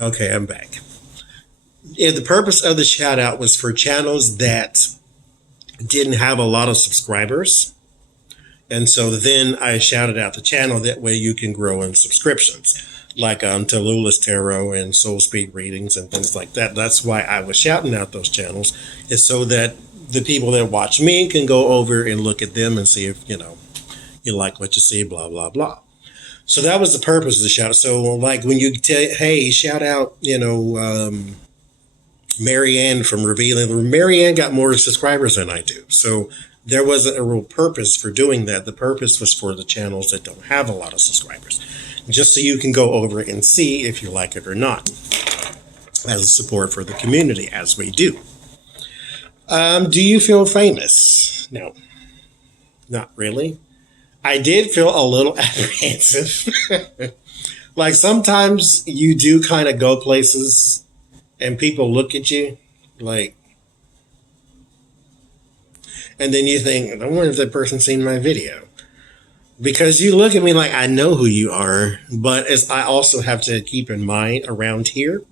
Okay, I'm back. Yeah, the purpose of the shout out was for channels that didn't have a lot of subscribers. And so then I shouted out the channel. That way you can grow in subscriptions, like Tallulah's Tarot and Soul Speed readings and things like that. That's why I was shouting out those channels, is so that the people that watch me can go over and look at them and see if, you like what you see, blah, blah, blah. So that was the purpose of the shout out. So like when you hey, shout out, Marianne from Revealing. Marianne got more subscribers than I do. So there wasn't a real purpose for doing that. The purpose was for the channels that don't have a lot of subscribers, just so you can go over and see if you like it or not, as a support for the community, as we do. Do you feel famous? No, not really. I did feel a little apprehensive. Like sometimes you do kind of go places and people look at you like, and then you think, I wonder if that person's seen my video. Because you look at me like I know who you are, but as I also have to keep in mind around here,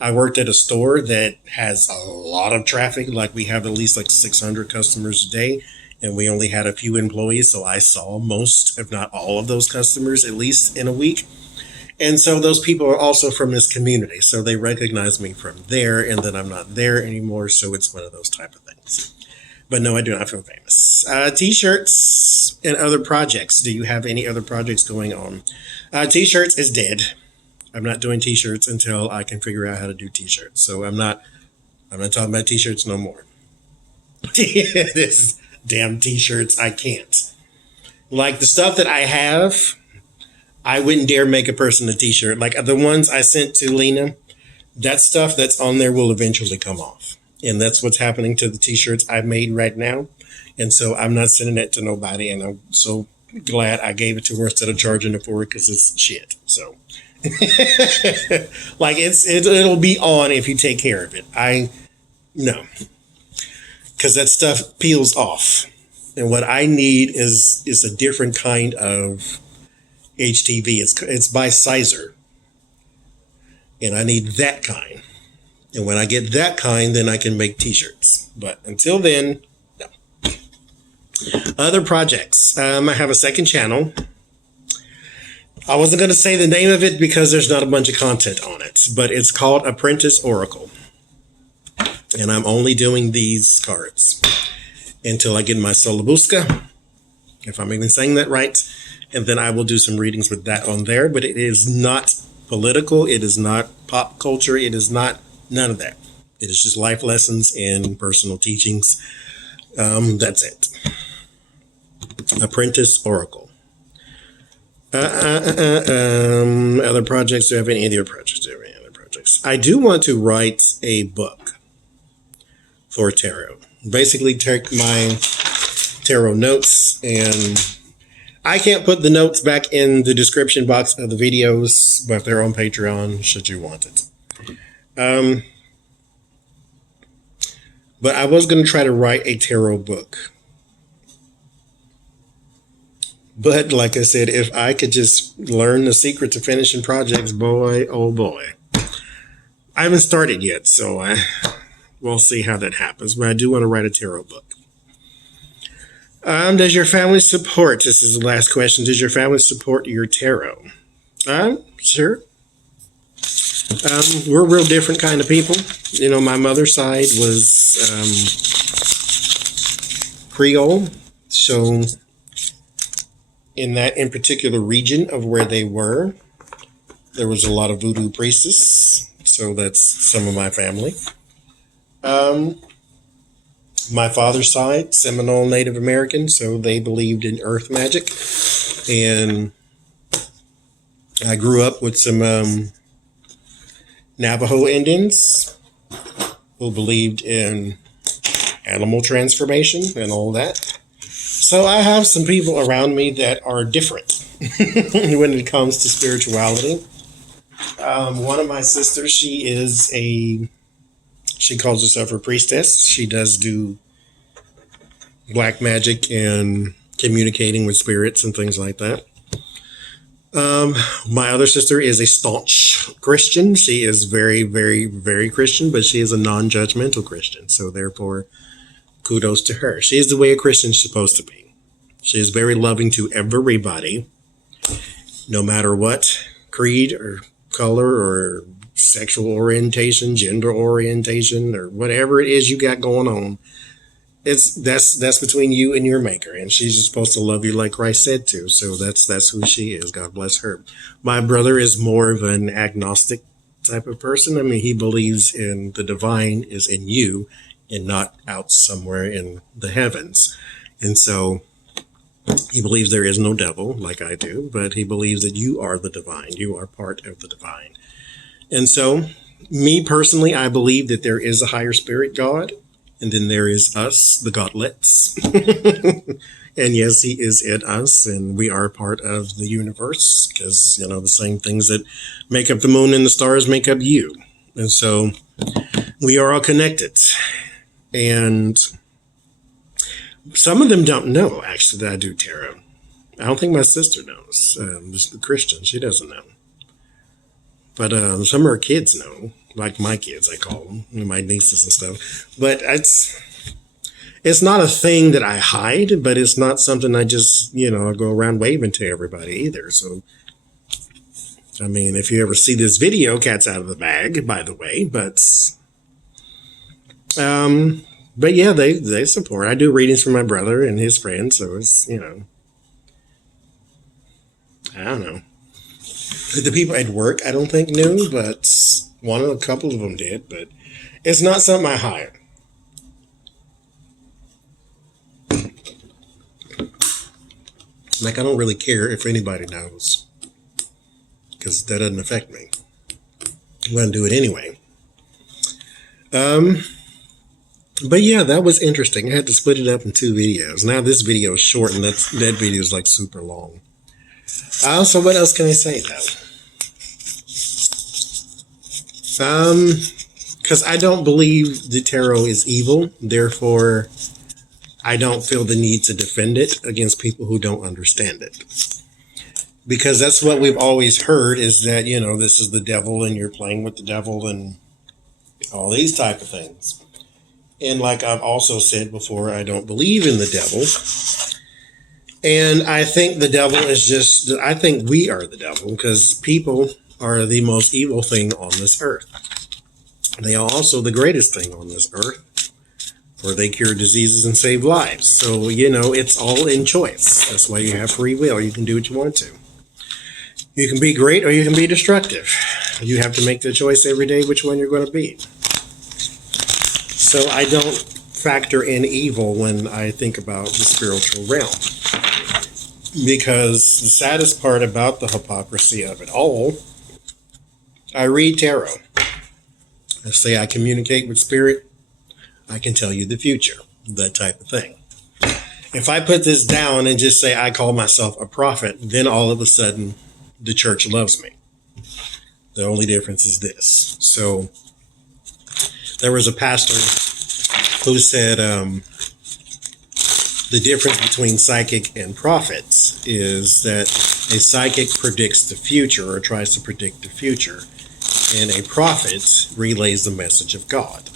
I worked at a store that has a lot of traffic. Like we have at least like 600 customers a day, and we only had a few employees. So I saw most, if not all of those customers, at least in a week. And so those people are also from this community. So they recognize me from there, and then I'm not there anymore. So it's one of those type of things. But no, I do not feel famous. T-shirts and other projects. Do you have any other projects going on? T-shirts is dead. I'm not doing T-shirts until I can figure out how to do T-shirts. So I'm not talking about T-shirts no more. This damn T-shirts, I can't. Like the stuff that I have, I wouldn't dare make a person a T-shirt. Like the ones I sent to Lena, that stuff that's on there will eventually come off. And that's what's happening to the T-shirts I've made right now. And so I'm not sending it to nobody. And I'm so glad I gave it to her instead of charging her for it, because it's shit. So like it'll be on if you take care of it. No, because that stuff peels off. And what I need is a different kind of HTV. It's by Sizer, and I need that kind. And when I get that kind, then I can make T-shirts. But until then, no. Other projects. I have a second channel. I wasn't going to say the name of it because there's not a bunch of content on it, but it's called Apprentice Oracle. And I'm only doing these cards until I get my Solabuska, if I'm even saying that right. And then I will do some readings with that on there. But it is not political. It is not pop culture. It is not none of that. It is just life lessons and personal teachings. That's it. Apprentice Oracle. Other projects? Do I have any other projects? I do want to write a book for tarot. Basically take my tarot notes, and I can't put the notes back in the description box of the videos, but they're on Patreon should you want it. But I was going to try to write a tarot book. But like I said, if I could just learn the secret to finishing projects, boy, oh boy. I haven't started yet, so we'll see how that happens. But I do want to write a tarot book. Does your family support? This is the last question. Does your family support your tarot? Sure. We're real different kind of people. You know, my mother's side was Creole, so in particular region of where they were, there was a lot of voodoo priestess. So that's some of my family. My father's side, Seminole Native American, so they believed in earth magic. And I grew up with some Navajo Indians who believed in animal transformation and all that. So I have some people around me that are different when it comes to spirituality. One of my sisters, she calls herself a priestess. She does do black magic and communicating with spirits and things like that. My other sister is a staunch Christian. She is very, very, very Christian, but she is a non-judgmental Christian. So therefore, kudos to her. She is the way a Christian is supposed to be. She is very loving to everybody, no matter what creed or color or sexual orientation, gender orientation, or whatever it is you got going on. That's between you and your maker, and she's just supposed to love you like Christ said to. So that's who she is. God bless her. My brother is more of an agnostic type of person. I mean, he believes in the divine is in you and not out somewhere in the heavens. And so he believes there is no devil like I do, but he believes that you are the divine. You are part of the divine. And so me personally, I believe that there is a higher spirit God. And then there is us, the godlets. And yes, he is in us, and we are part of the universe because, the same things that make up the moon and the stars make up you. And so we are all connected. And some of them don't know, actually, that I do tarot. I don't think my sister knows. Just the Christian, she doesn't know. But some of her kids know. Like my kids, I call them, my nieces and stuff. But it's not a thing that I hide, but it's not something I just, go around waving to everybody either. So, I mean, if you ever see this video, cat's out of the bag, by the way. But yeah, they support. I do readings for my brother and his friends, so it's, I don't know. The people at work, I don't think knew, but a couple of them did, but it's not something I hide. Like, I don't really care if anybody knows, because that doesn't affect me. I'm going to do it anyway. But yeah, that was interesting. I had to split it up in 2 videos. Now this video is short, and that video is like super long. So what else can I say though? Because I don't believe the tarot is evil. Therefore, I don't feel the need to defend it against people who don't understand it. Because that's what we've always heard is that, this is the devil and you're playing with the devil and all these type of things. And like I've also said before, I don't believe in the devil. And I think the devil is I think we are the devil because people are the most evil thing on this earth. They are also the greatest thing on this earth, for they cure diseases and save lives. So, it's all in choice. That's why you have free will. You can do what you want to. You can be great or you can be destructive. You have to make the choice every day which one you're going to be. So I don't factor in evil when I think about the spiritual realm. Because the saddest part about the hypocrisy of it all, I read tarot. I say I communicate with spirit. I can tell you the future, that type of thing. If I put this down and just say I call myself a prophet, then all of a sudden the church loves me. The only difference is this. So there was a pastor who said the difference between psychic and prophets is that a psychic predicts the future or tries to predict the future, and a prophet relays the message of God.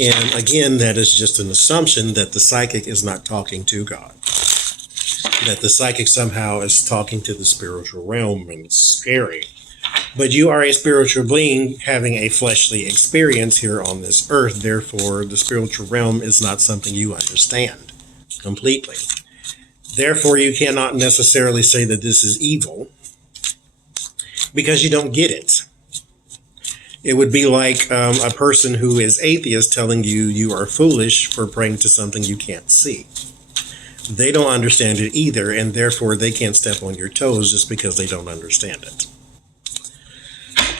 And again, that is just an assumption that the psychic is not talking to God. That the psychic somehow is talking to the spiritual realm, and it's scary. But you are a spiritual being having a fleshly experience here on this earth. Therefore, the spiritual realm is not something you understand completely. Therefore, you cannot necessarily say that this is evil because you don't get it. It would be like a person who is atheist telling you you are foolish for praying to something you can't see. They don't understand it either, and therefore they can't step on your toes just because they don't understand it.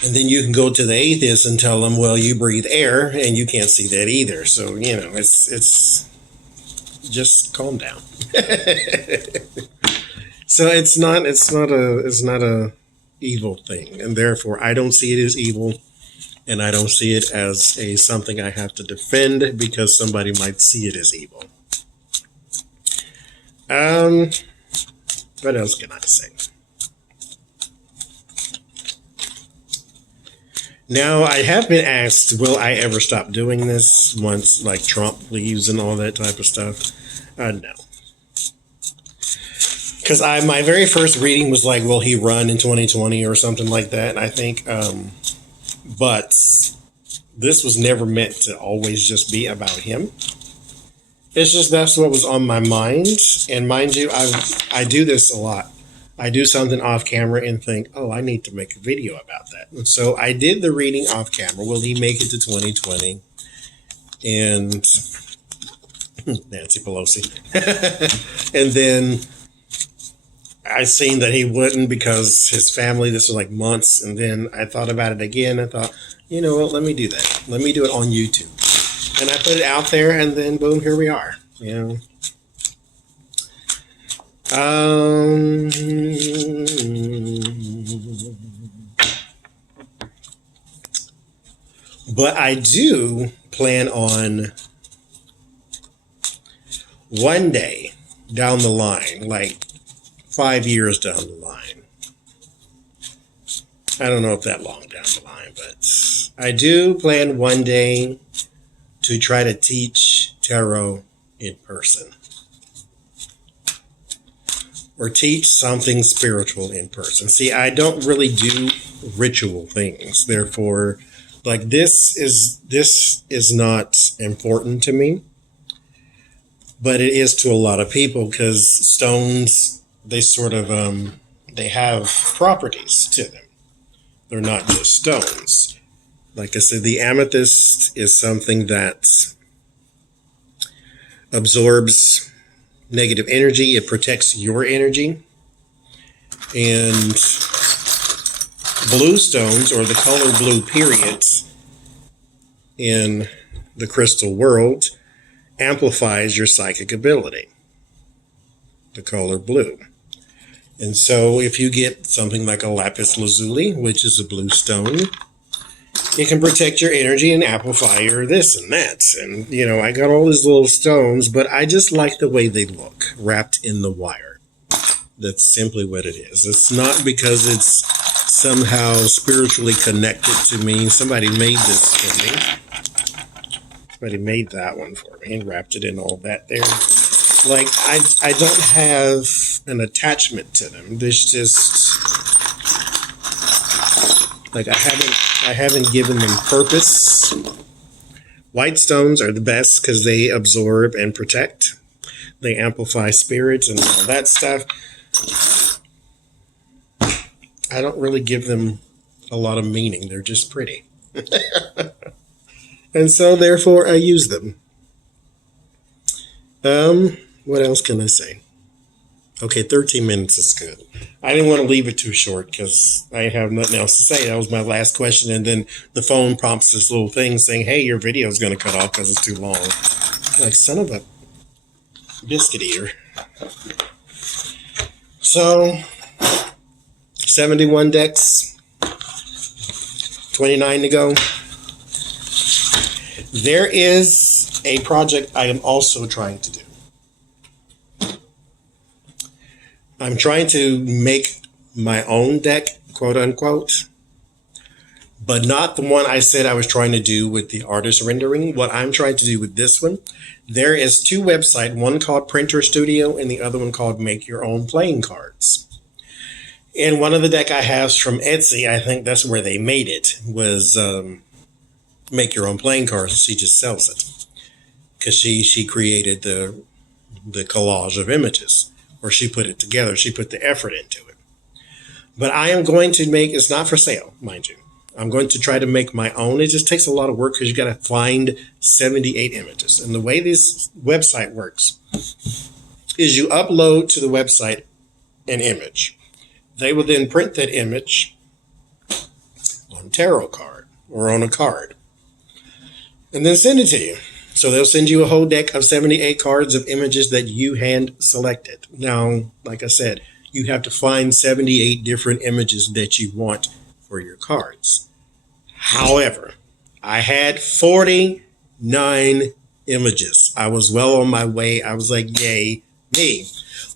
And then you can go to the atheist and tell them, well, you breathe air and you can't see that either. So, it's just calm down. So it's not a evil thing. And therefore I don't see it as evil, and I don't see it as something I have to defend because somebody might see it as evil. What else can I say? Now, I have been asked, will I ever stop doing this once, like, Trump leaves and all that type of stuff? No. Because my very first reading was like, will he run in 2020 or something like that? And I think, but this was never meant to always just be about him. It's just that's what was on my mind. And mind you, I do this a lot. I do something off camera and think, oh, I need to make a video about that. And so I did the reading off camera. Will he make it to 2020? And Nancy Pelosi. And then I seen that he wouldn't because his family, this was like months. And then I thought about it again. I thought, you know what, let me do that. Let me do it on YouTube. And I put it out there and then boom, here we are. You know. But I do plan on one day down the line, like 5 years down the line. I don't know if that long down the line, but I do plan one day to try to teach tarot in person. Or teach something spiritual in person. See, I don't really do ritual things. Therefore, like this is not important to me. But it is to a lot of people because stones, they sort of, they have properties to them. They're not just stones. Like I said, the amethyst is something that absorbs negative energy. It protects your energy. And blue stones, or the color blue period in the crystal world, amplifies your psychic ability. The color blue. And so if you get something like a lapis lazuli, which is a blue stone, it can protect your energy and amplify your this and that. And, you know, I got all these little stones, but I just like the way they look wrapped in the wire. That's simply what it is. It's not because it's somehow spiritually connected to me. Somebody made this for me. Somebody made that one for me and wrapped it in all that there. Like, I don't have an attachment to them. There's just, like, I haven't given them purpose. White stones are the best because they absorb and protect. They amplify spirits and all that stuff. I don't really give them a lot of meaning. They're just pretty. And so, therefore, I use them. What else can I say? Okay, 13 minutes is good. I didn't want to leave it too short because I have nothing else to say. That was my last question. And then the phone prompts this little thing saying, hey, your video is going to cut off because it's too long. Like, son of a biscuit eater. So, 71 decks. 29 to go. There is a project I am also trying to do. I'm trying to make my own deck, quote unquote, but not the one I said I was trying to do with the artist rendering. What I'm trying to do with this one, there is two websites, one called Printer Studio and the other one called Make Your Own Playing Cards. And one of the deck I have from Etsy, I think that's where they made it, was Make Your Own Playing Cards. She just sells it because she created the collage of images. Or she put it together. She put the effort into it. But I am going to make, it's not for sale, mind you. I'm going to try to make my own. It just takes a lot of work because you got to find 78 images. And the way this website works is you upload to the website an image. They will then print that image on a tarot card or on a card and then send it to you. So they'll send you a whole deck of 78 cards of images that you hand selected. Now, like I said, you have to find 78 different images that you want for your cards. However, I had 49 images. I was well on my way. I was like, yay, Me.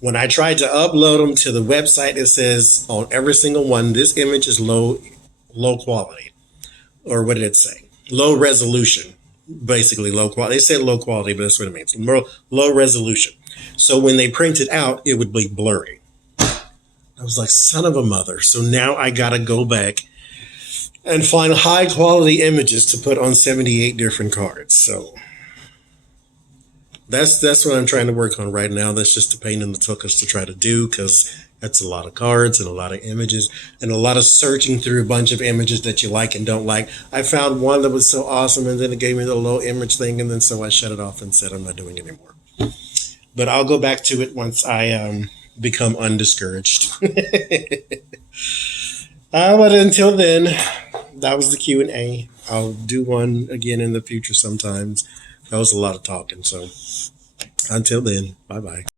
When I tried to upload them to the website, it says on every single one, this image is low quality. Or what did it say? Low resolution. Basically low quality. They said low quality, but that's what it means. Low resolution. So when they print it out, it would be blurry. I was like, son of a mother. So now I gotta go back and find high quality images to put on 78 different cards. So that's what I'm trying to work on right now. That's just a pain in the tuchus to try to do, because that's a lot of cards and a lot of images and a lot of searching through a bunch of images that you like and don't like. I found one that was so awesome, and then it gave me the low image thing, and then so I shut it off and said I'm not doing it anymore. But I'll go back to it once I become undiscouraged. But until then, that was the Q&A. I'll do one again in the future sometimes. That was a lot of talking. So until then, bye-bye.